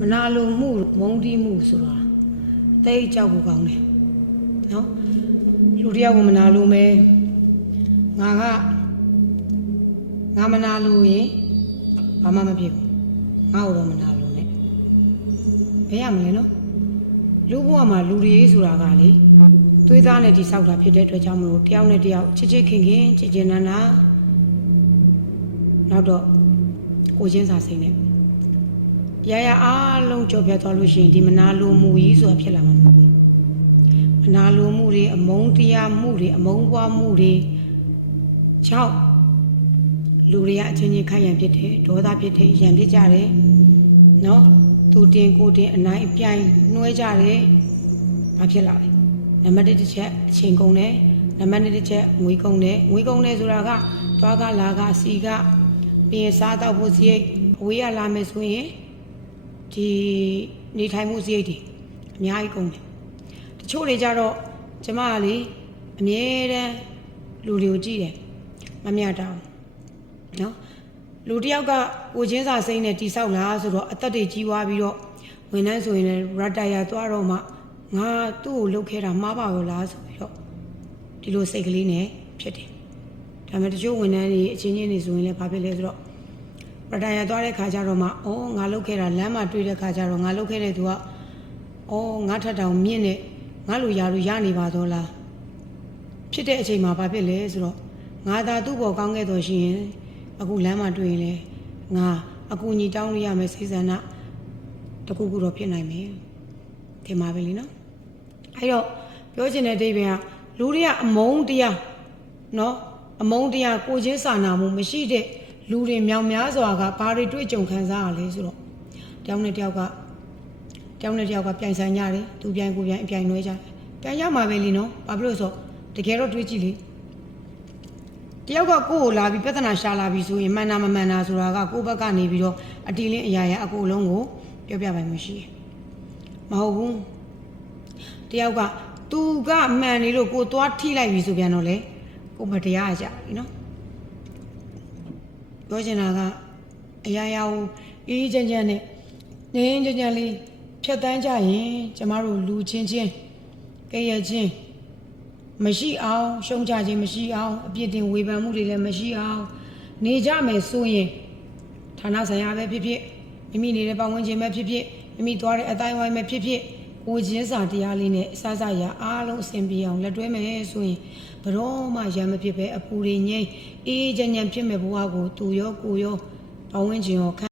မနာလိုမှုမုန်းတီးမှုဆိုတာတိတ်ကြောက်ဖို့ကောင်းတယ်နော်လူတယောက်ကိုမနာလိုမဲငါမနာလိုရင်ဘာမှမဖြစ်ဘူးငါ့ကိုတော့မနာလိုနဲ့ဘယ်ရမလဲနော်လူဘဝမှာလူတွေဆိုတာကလေသွေးသားနဲ့တိဆောက်တာဖြစ်တဲ့အတွက်ကြောင့်မလို့တယောက်နဲ့တယောက်ချစ်ချစ်ခင်ခင်ချစ်ချင်နန်းနာနောက်တော့ကိုချင်းစာစိတ်နဲ့ရရအားလုံးကြော်ပြတ်သွားလို့ရှိရင်ဒီမနာလိုမှုကြီးဆိုတာဖြစ်လာမှာမဟုတ်ဘူးမနာလိုမှုတွေအမုန်းတရားမှုတွေအမုန်းပွားမှုတွေ၆လူတွေကအချင်းချင်းခိုက်ရန်ဖြစ်တယ်ဒေါသဖြစ်တယ်ရန်ဖြစ်ကြတယ်နော်သူတင်ကိုတင်အနိုင်အပြိုင်နှွှဲကြတယ်ဘာဖြစ်လာလဲနံပါတ်1တစ်ချက်အချိန်ကုန်တယ်နံပါတ်2တစ်ချက်ငွေကုန်တယ်ဆိုတာကသွားကလာကစီကပြင်စားတော့ဖို့စရိတ်အဝေးရလာမယ်ဆိုရင်ဒီနေထိုင်မှုစရိတ်တွေအများကြီးကုန်တယ်တချို့တွေကြတော့ကျမကလေအမြဲတမ်းလူတွေကိုကြည့်တယ်မမြတ်တောင်းနော်လူတယောက်ကကိုချင်းစာစိမ့်နဲ့တိဆောက်လာဆိုတော့အသက်တွေကြီးွားပြီးတော့ဝန်ထမ်းဆိုရင်လည်းရတယာသွားတော့မှငါသူ့ကိုလှုပ်ခဲတာမှားပါရောလားဆိုပြီးတော့ဒီလိုစိတ်ကလေးနဲ့ဖြစ်တယ်ဒါပေမဲ့တချို့ဝန်ထမ်းတွေအချင်းချင်းတွေဆိုရင်လည်းဘာဖြစ်လဲဆိုတော့ရတယာသွားတဲ့ခါကျတော့မှအော်ငါလှုပ်ခဲတာလမ်းမှာတွေ့တဲ့ခါကျတော့ငါလှုပ်ခဲတဲ့သူကအော်ငါထက်တောင်မြင့်နဲ့ငါလူရနေပါတော့လားဖြစ်တဲ့အချိန်မှာဘာဖြစ်လဲဆိုတော့ငါသာသူ့ဘောကောင်းခဲ့တော့ရှိရင်အခုလမ်းမှာတွေ့ရင်လေငါအကူညီတောင်းလို့ရမယ်စိတ်ဆန္ဒတခုခုတော့ဖြစ်နိုင်မယ်ထင်ပါပဲလीနော်အဲ့တော့ပြောချင်တဲ့အဓိပ္ပာယ်ကလူတွေကအမုန်းတရားနော်အမုန်းတရားကိုချင်းစာနာမှုမရှိတဲ့လူတွေမြောင်များစွာကဘာတွေတွေ့ကြုံခံစားရလဲဆိုတော့တယောက်နဲ့တယောက်ကပြိုင်ဆိုင်ကြတယ်သူပြိုင်ကိုပြိုင်အပြိုင်နွဲကြတယ်ပြိုင်ရမှာပဲလीနော်ဘာဖြစ်လို့ဆိုတကယ်တော့တွေးကြည့်လေတယောက်ကကိုယ်ကိုလာပြီးပြဿနာရှာလာပြီးဆိုရင်မှန်တာမမှန်တာဆိုတာကကိုယ့်ဘက်ကနေပြီးတော့အတီးလင်းအရာရာအကုန်လုံးကိုပြောပြပိုင်မရှိဘူးမဟုတ်ဘူးတယောက်ကသူကမှန်နေလို့ကိုသွားထိလိုက်ပြီဆိုပြန်တော့လေကိုမတရားကြပြီနော်ပြောချင်တာကအရာရာကိုအေးချမ်းချမ်းနဲ့နင်းချမ်းလေးဖြတ်တန်းကြရင်ကျမတို့လူချင်းကြရချင်းမရှိအောင်ရှုံးချခြင်းမရှိအောင်အပြစ်တင်ဝေဖန်မှုတွေလည်းမရှိအောင်နေကြမယ်ဆိုရင်ဌာနဆိုင်ရာပဲဖြစ်ဖြစ်မိမိနေတဲ့ပတ်ဝန်းကျင်ပဲဖြစ်ဖြစ်မိမိသွားတဲ့အတိုင်းဝိုင်းပဲဖြစ်ဖြစ်ကိုချင်းစာတရားလေးနဲ့အစစရာအားလုံးအဆင်ပြေအောင်လက်တွဲမယ်ဆိုရင်ဘရောမှရံမဖြစ်ပဲအပူတွေငိမ့်အေးချမ်းချမ်းဖြစ်မဲ့ဘဝကိုသူရောကိုရောပတ်ဝန်းကျင်ရော